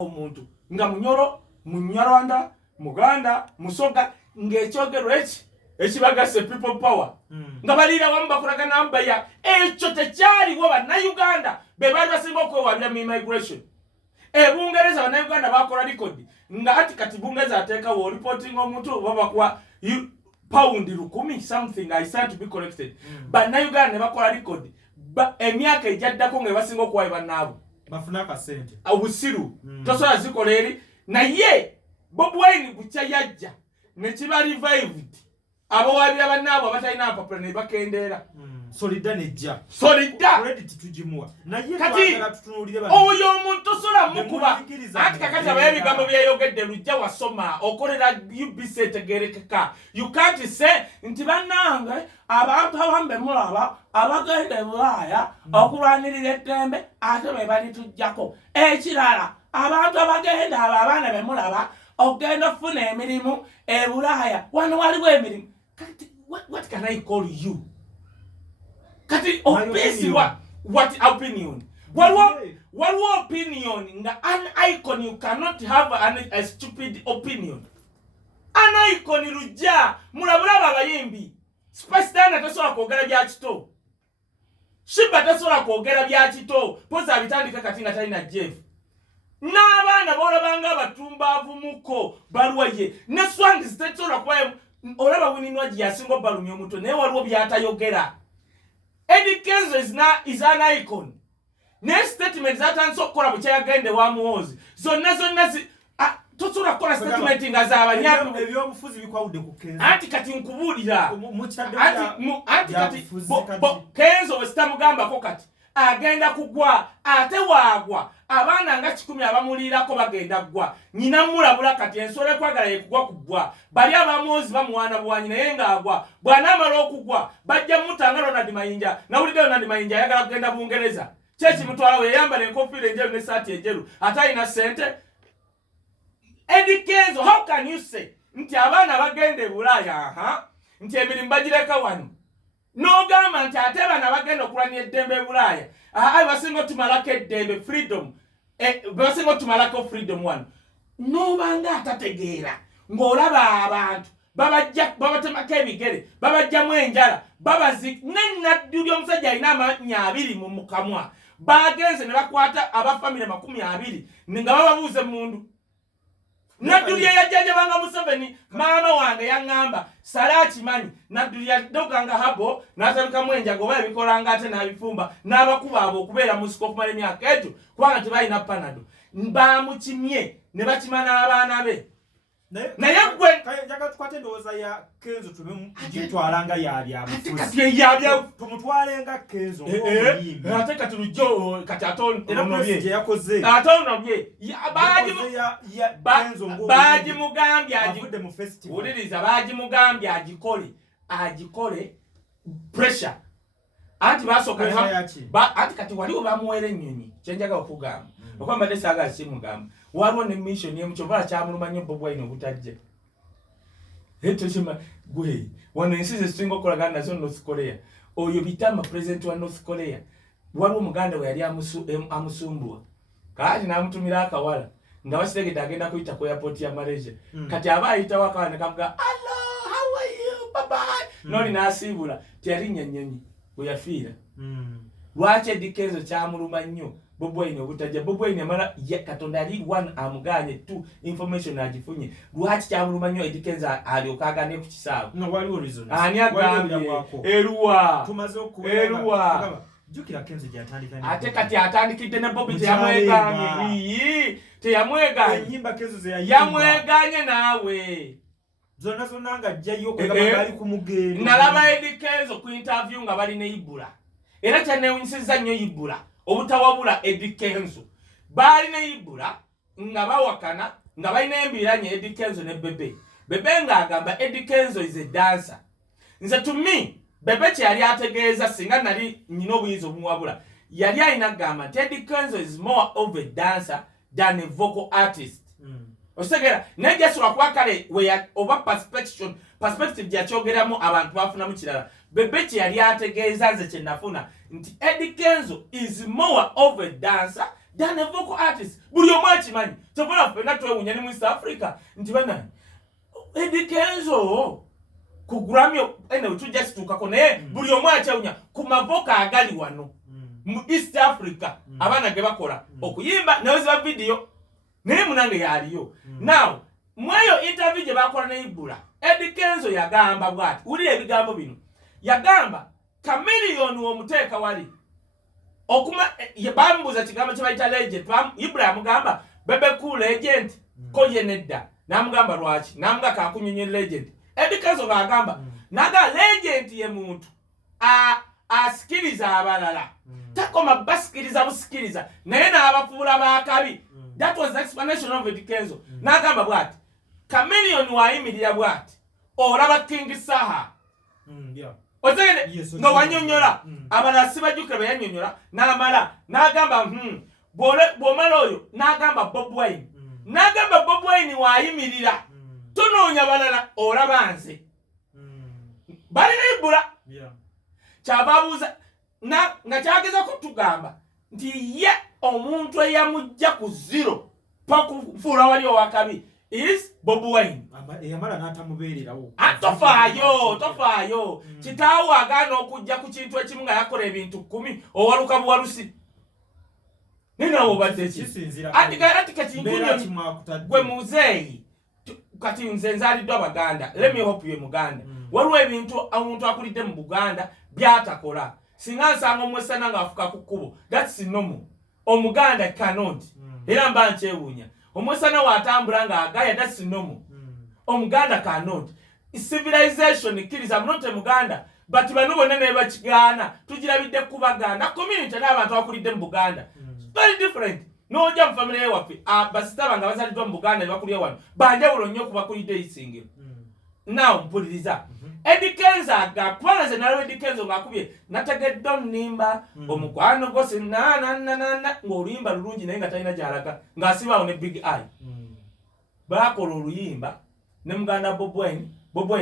omuntu nga munyoro munyarwanda muganda musoga ng'ekyogero ekibagase people power nga balira wamu bakulaga namba ya ekyo tekyaliwo bannayuganda be baali basinga okwewabira mu immigration. Bungereza bannayuganda bakola record nga ati kati Bungereza ateekawo reporting omuntu babakuwa pound 10 something I said to be corrected. Bannayuganda ne bakola record emyaka ejaddako nga basinga okuwayo bannaabo bafuna akasente obusiru tosobola zikola eri naye Bobiwine bukya yajja ne kiba revived abawabira bannaabo abatalina apapula ne bakendeera solida nejja solida credit tujimuwa naye twagala tutunulire oyo omuntu sola mukuba ati kakati abaye ebigambo byeyogedde lujja wasoma okolera UBC etegerekeka you can't say nti bannange abantu abambe mulaba abagenda Bulaaya okulwanirira eddembe ate be bali tujjako ekirala abantu abagenda abo abaana be mulaba ogenda ofuna emirimu Bulaaya wano waliwo emirimu kati what can I call you kati obesi what opinion what opinion nga an icon you cannot have a stupid opinion an icon ruja mulabula abayimbi superstar tasobola kwogera bya kito shiba tasobola kwogera bya kito poza bitandika kati nga talina Jeff n'abaana boolabanga abatumbavu muko baluwaye ne swang zitasobola kwa olaba wininwa yasingo balumya omuto naye waliwo byatayogera. Eddie Kenzo is an icon. Next statement zatanso okukola bukyayagende wa muhozi zonna tosobola kukola statement nga z'abanyago ebyobufuzi bikwawudde ku Kenzo anti kati nkubuulira anti kati Kenzo wesitamugambako kati agenda kugwa ate waagwa abaana nga 10 abamuliirako bagenda kugwa nyina mulabula kati ensolo ekwagala yekugwa kugwa bali abamuhozi bamuwaana bwanyi naye ng'agwa bw'anaamala okugwa bajja mutanga Ronald Mayinja nawulidde Ronald Mayinja ayagala kugenda Bungereza kyekimutwala we yeyambala enkofiira enjeru n'essaati enjeru ate alina ssente. Eddie Kenzo how can you say nti abaana bagenda Bulaaya nti emirimu bagireka wano n'ogamba nti ate bana bagenda okulwanya eddembe Bulaaya basinga otumalako eddembe freedom basinga otumalako freedom wano n'obanga atategeera ng'olaba abantu babatemako ebigere babajjamu enjala nenaddu ly'omusajja alina amannya 2 mu mukamwa bagenze ne bakwata abafamire 20 nga bababuuze mundu Naduli yajjajabanga Museveni maama wange yaŋŋamba sala akimanyi Naduli yadoganga habo n'atalukamu enjago oba ebikolanga ate n'abifumba n'abakuba abo okubeera musiko okumala emyaka egyo kubanga tebalina panado bamukimye ne bakima n'abaana be naye gwe njagala tukwate endowooza ya Kenzo gitwalanga yabya tumutwalenga Kenzo ate kati lujjo kati atonobye yakoze atonobye bagimugambye wuliriza bagimugambye agikole pressure anti basooka anti kati waliwo bamuweera ennyonyi kyenjagala okugamba okwambadde saagala kimugamba waliwo ne mission yemukyova kyamuluma nnyo Bobiwine obutajja etokima gwe wano ensi zezisinga okolagana nazo North Korea oyo bitama president wa North Korea waliwo omuganda we yali amusumbua kati n'amutumira akawala nga basitegedde agenda kuyita ku airport ya Malaysia kati aba ayitawo akawala ne kavuga hello how are you bye noli n'asiibula teyalinnya nnyonyi bwe yafiira lwaki Eddie Kenzo kyamuluma nnyo Bobiwine obutajja Bobiwine amala Katonda ali 1 amuganye 2 information agifunye lwaki kyamuluma nnyo Eddie Kenzo alyoka agane ku kisaawe no waliwo reason ani agambye eruwa tumaze okubeera jukira Kenzo gyatandika ate kati atandikidde ne Bobi teyamweganye teyamweganye enyimba Kenzo ze yamweganye naawe zonna nga jjayo kwegamba ali ku mugendo nalaba Eddie Kenzo ku interview nga bali ne Ibula era kyanewunyisizza nnyo Ibula obutawabula Eddie Kenzo bali ne Ibula nga bawakana nga balina embiranye Eddie Kenzo ne Bebe nga agamba Eddie Kenzo is a dancer. Nze to me Bebe kyali ategeeza singa nali nyina obuyinza obumuwabula yali alina gamba nti Eddie Kenzo is more of a dancer than a vocal artist. Osegera nejesula kwa kale we oba perspective yakyogeramu abantu bafunamu kirala Bebe kyali ategeeza nze kye nafuna nti Eddie Kenzo is more of a dancer than a vocal artist. Buli omwachi manyi. Chobola fena twewunya ni mu East Africa. Nti bana Eddie Kenzo ku Grammy ene just tukakone buli omwachi awunya ku mavoka agali wano mu East Africa abana ge bakola okuyimba naweziba video naye munange yaliyo. Now mwayo interview je bakola ne Ibula Eddie Kenzo yagamba bwati uli ebigambo bino yagamba chameleon omuteeka wali okuma yabambuza kigambo kyabayita legend Ibula yamugamba bebe cool legend ko yenedda namugamba lwaki namuga kakunyonye legend Eddie Kenzo bagamba naga legend ye muntu asikiriza abalala takoma basikiriza busikiriza naye n'abafuula bakabi. That was the explanation of Eddie Kenzo. Nagamba bwati chameleon wayimirira bwati olaba King Saha otende no wanyonyola abalala sibajjukira bayanyonyola n'amala n'agamba bw'omala oyo n'agamba Bobiwine n'agamba Bobiwine wayimirira tonoonya balala olaba nze balina Ibula kyababuuza nga kyageza kutugamba nti ye omuntu eyamujja ku zero pakufuula wali owakabi is Bobiwine. Eyamala n'atamubeererawo. Tofaayo. Kitaawo agaana okujja ku kintu ekimu nga yakola ebintu 10 owaluka buwalusi. Nina obadde kisinzira. Ati kati gwe muzeeyi. Kati nze nzaaliddwa Abaganda. Let me hope you Muganda. Waliwo ebintu omuntu akulidde mu Buganda byatakola. Singa nsanga omwesana nga afuka ku kkubo. That's normal. Omuganda cannot. Era mba nkyewuunya. Omwesana watambula nga agaya, that's normal. Omuganda cannot. Civilization kiriza mnote Muganda. But bano bonna ne bakigaana. Tugirabidde ku Baganda. Community n'abantu abakulidde mu Buganda. Very different. N'ojja mu family ewaffe. Basita bange abazaliddwa mu Buganda ne bakulira wano. Banjawulo nnyo ku bakulidde Isingiro. Now mpuliriza. Eddie Kenzo agapwana ze nalo Eddie Kenzo ngakubye nategedde nnimba omukwano gose na ng'oluyimba lulungi naye nga talina gy'alaga ng'asibaawo ne big eye. Baakola oluyimba ne muganda Bobiwine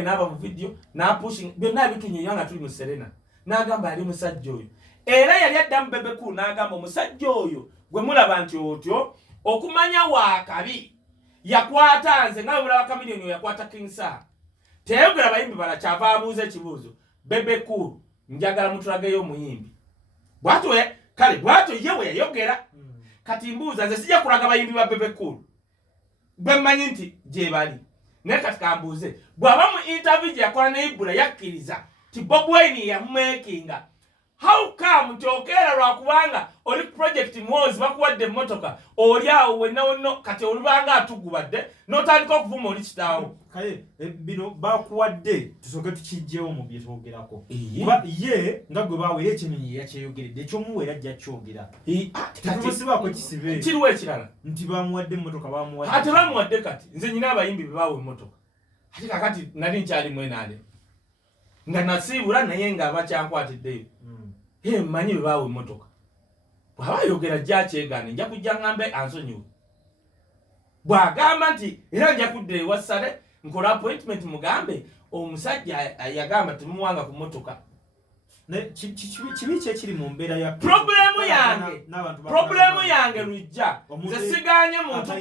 n'aba mu video n'apushing byonna bitunyinya nga tuli mu Serena n'agamba ali musajja oyo era yali adda mu Bebe Cool n'agamba omusajja oyo gwe mulaba nti otyo okumanya wakabi yakwata nze nga bulaba chameleon yakwata King Saha. Teyogera bayimbi bala kyava abuuza ekibuuzo Bebe Cool njagala mutulageyo omuyimbi bwatyo kale bwatyo yewe yayogera kati mbuuza nze sijja kulaga bayimbi ba Bebe Cool bemmanyi nti gye bali naye kati kambuuze bw'aba mu interview gye yakola ne Ibula yakkiriza ti Bobiwine yamumekinga how come nti okeera lwakubanga oli project mwozi bakuwadde emmotoka oli awo wenna wonno kati olubanga atugubadde n'otandika okuvuma oli kitaawo Kaye bino bakuwadde tusooke tukijjewo mu bye twogerako kuba ye nga gwe baweera ekimenyi yakyeyogeredde ekyomuweera ajja kyogera tetumusibako kisibe kiriwo ekirala nti bamuwadde emmotoka bamuwadde ate bamuwadde kati nze nyina abayimbi be baawa emmotoka ate kakati nali nkyalimu enaale nga nasiibula naye nga bakyankwatiddeyo mmanyi be baawa emmotoka bw'aba ayogera jja akyegaane nja kujja ngambe ansonyiwe bw'agamba nti era nja kudda ewa Sale nkola appointment mugambe omusajja yagamba tumuwanga ku mmotoka kibi kyekiri mu mbeera ya problemu yange lujja nze siganye muntu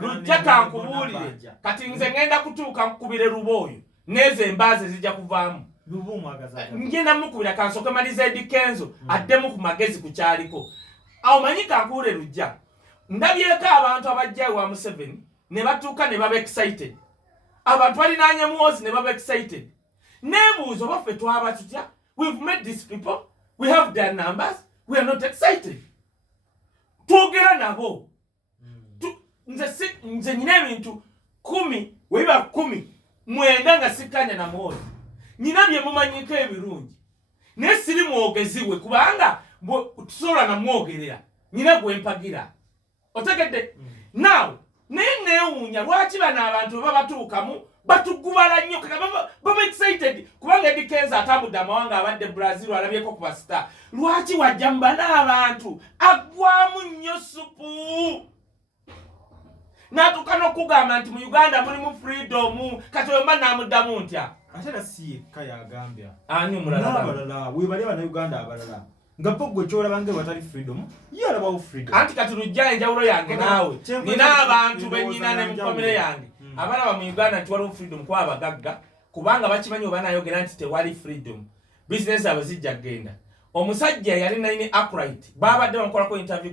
lujja kankubuulire kati nze ngenda kutuuka nkukubire lubooyo nezo embaazi zijja kuvaamu ngenda mukubira kansooke maliza Eddie Kenzo addemu ku magezi ku kyaliko awo manyi kankuule lujja ndabyeko abantu abajja ewa Museveni ne batuuka ne baba excited abantu balinaanye muwozi ne baba excited nebuuzo baffe twaba tutya we've met these people we have their numbers we are not excited twogera nabo nze nyina ebintu 10 webiba 10 mwenda nga sikkanya na muwozi nyina bye mumanyiko ebirungi naye siri mwogezi we kubanga tusobola namwogerera nyina gwe mpagira otegedde now naye neewuunya lwaki bano abantu bwe babatuukamu batugubala nnyo baba excited kubanga Eddie Kenzo atambudde amawanga abadde Brazil alabyeko ku basita lwaki wajja mu bano abantu agwamu nnyo supu n'atuuka n'okugamba nti mu Uganda mulimu freedom kati oyomba n'amuddamu ntya ate era si yekka yagambya ani omulala n'abalala we bali Bannayuganda abalala nga poggo kyolaba nga batali freedom ye alabawo freedom anti kati lujja enjawulo yange naawe nina abantu benyina ne mu famire yange abalaba mu Uganda nti waliwo freedom kwa abagagga kubanga bakimanyi oba nayogera nti tewali freedom business abazijja genda omusajja yali naine accurate babadde bamukolako interview